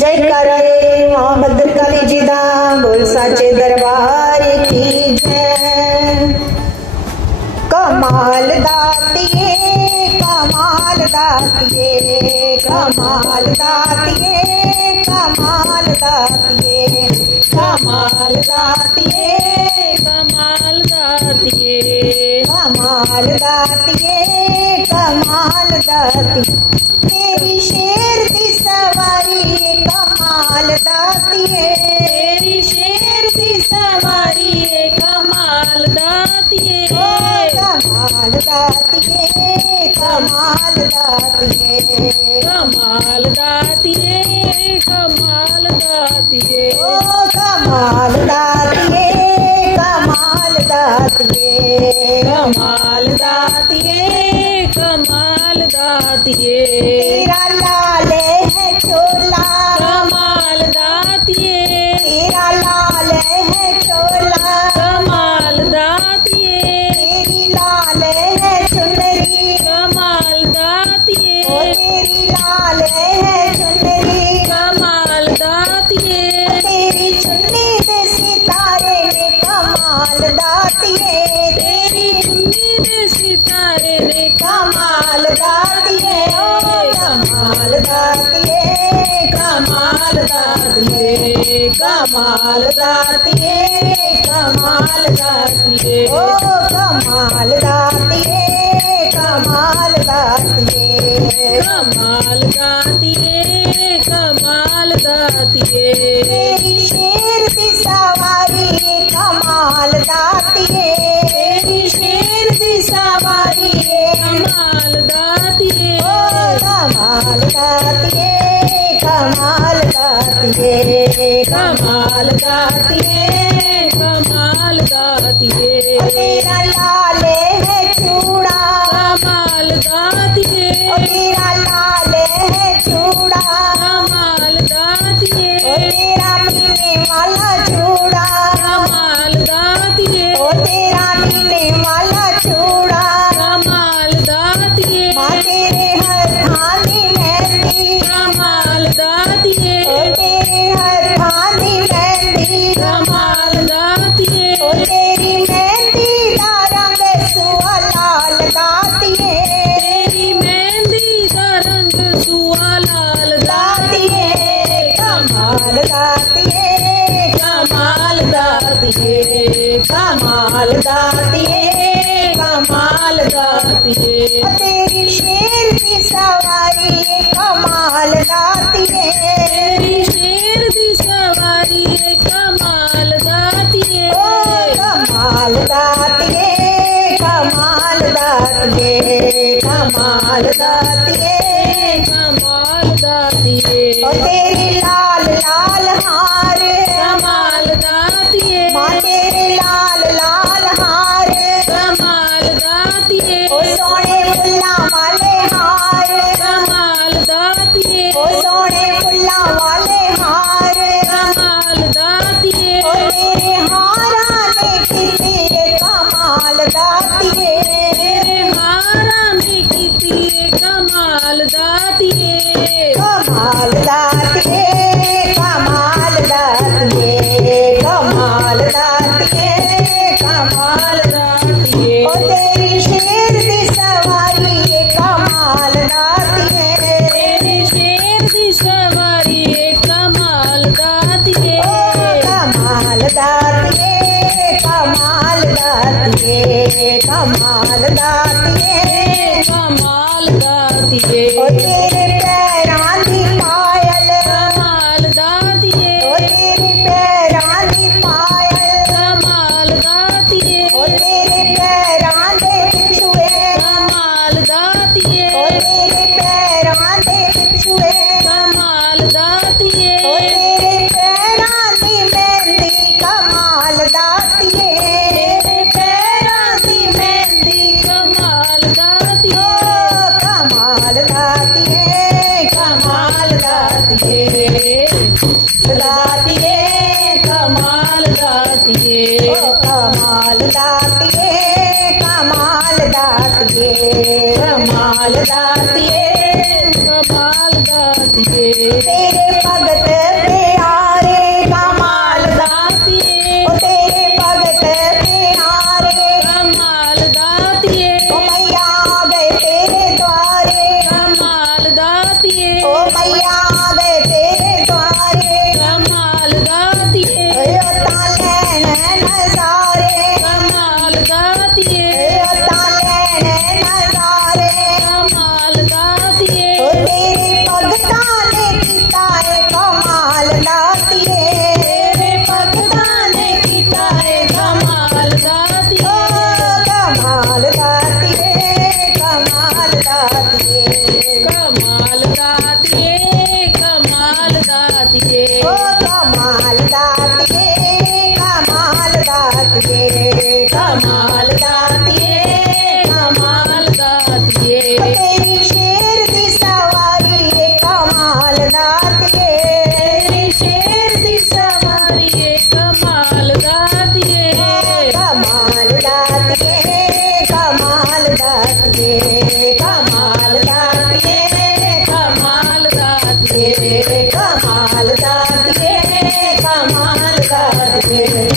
जयकारा रे मां भद्रकाली जी दा बोल साचे दरबार की जय। कमाल दातिये कमाल दातिये कमाल दातिये कमाल दातिये कमाल दातिये कमाल दातिये कमाल दातिये कमाल दातिये तेरी शेर दी सवारी कमाल दातिये तेरी शेर दी सवारी कमाल दातिये कमाल दातिये कमाल दातिये कमाल दातिये कमाल दातिये ओ कमाल दातिये कमाल दातिये कमाल दातिये कमाल दातिये तेरा लाल है चोला कमाल दातिये तेरा लाल है चोला कमाल दातिये तेरी लाल है चुनरी कमाल दातिये ओ तेरी लाल है चुनरी कमाल दातिये तेरी चुन्नी दे सितारे ने कमाल दातिये तेरी चुन्नी दे सितारे ने कमाल दातिये ओ कमाल दातिये कमाल दातिये कमाल दातिये कमाल दातिये ओ कमाल दातिये कमाल दातिये कमाल दातिये कमाल दातिये तेरी शेर दी सवारी कमाल दातिये तेरी शेर दी सवारी कमाल दातिये ओ कमाल दातिये कमाल दातिये कमाल दातिये कमाल दातिये तेरा लाल है चूड़ा कमाल दातिये तेरा लाल है चूड़ा कमाल दातिये तेरा मीने वाला चूड़ा कमाल दातिये तेरा मीने वाला चूड़ा कमाल दातिये माँ तेरे हर खानी मेहंदी कमाल दातिये तेरे हर खानी मेहंदी कमाल दातिये तेरी मेहंदी का रंग सुआ लाल दातिये तेरी मेहंदी का रंग सुआ लाल दातिये कमाल दातिये कमाल दातिये कमाल दातिये कमाल दातिये तेरी शेर की सवारी कमाल दातिये तेरी शेर दी सवारी कमाल दातिये कमाल दातिये कमाल दातिये कमाल दातिये कमाल दातिये तेरी लाल लाल हार कमाल दातिये माँ तेरे लाल लाल हार कमाल दातिये सोने फुल्ला वाले हार कमाल दातिये सोने फुल्ला वाले हार कमाल दातिये तेरे हारा ने किसी कमाल दातिये मेरे हारा ने कीती कमाल दातिये कमाल दातिये कमाल दातिये कमाल दातिये कमाल दातिये तेरी शेर दी सवारी कमाल दातिये तेरी शेर दी सवारी कमाल दातिये कमाल दातिये कमाल दातिये कमाल दातिये कमाल दातिये तेरे पैरां दी पायल कमाल दातिये तेरे पैरां दी पायल कमाल दातिये तेरे पैरां दे बिछुए कमाल दातिये तेरे पैरां दे बिछुए कमाल दातिये तेरे पैरां दी मेहंदी कमाल दातिये तेरे पैरां दी मेहंदी कमाल दातिये कमाल दातिये कमाल दातिये दातिये कमाल दातिये कमाल दातिये कमाल दातिये कमाल दातिये कमाल दातिये तेरे भगत प्यारे कमाल दातिए ओ तेरे भगत प्यारे कमाल दातिए ओ मैया आ गए तेरे द्वारे कमाल दातिए ओ मैया आ गए तेरे द्वारे कमाल दातिए ओ ताले नजारे कमाल दातिए ओ ताले नजारे कमाल दातिए ओ तेरे भगता ने कीता है कमाल दातिए तेरे भगता ने कीता है कमाल दातिए कमाल दातिए कमाल दातिए कमाल दातिए कमाल दातिए ओ कमाल दातिए कमाल दातिए कमाल दातिए कमाल दातिए तेरी शेर दी सवारी है कमाल दातिए तेरी शेर दी सवारी है कमाल दातिए कमाल दातिए कमाल दातिए कमाल दातिए कमाल दातिए कमाल दातिए कमाल दातिए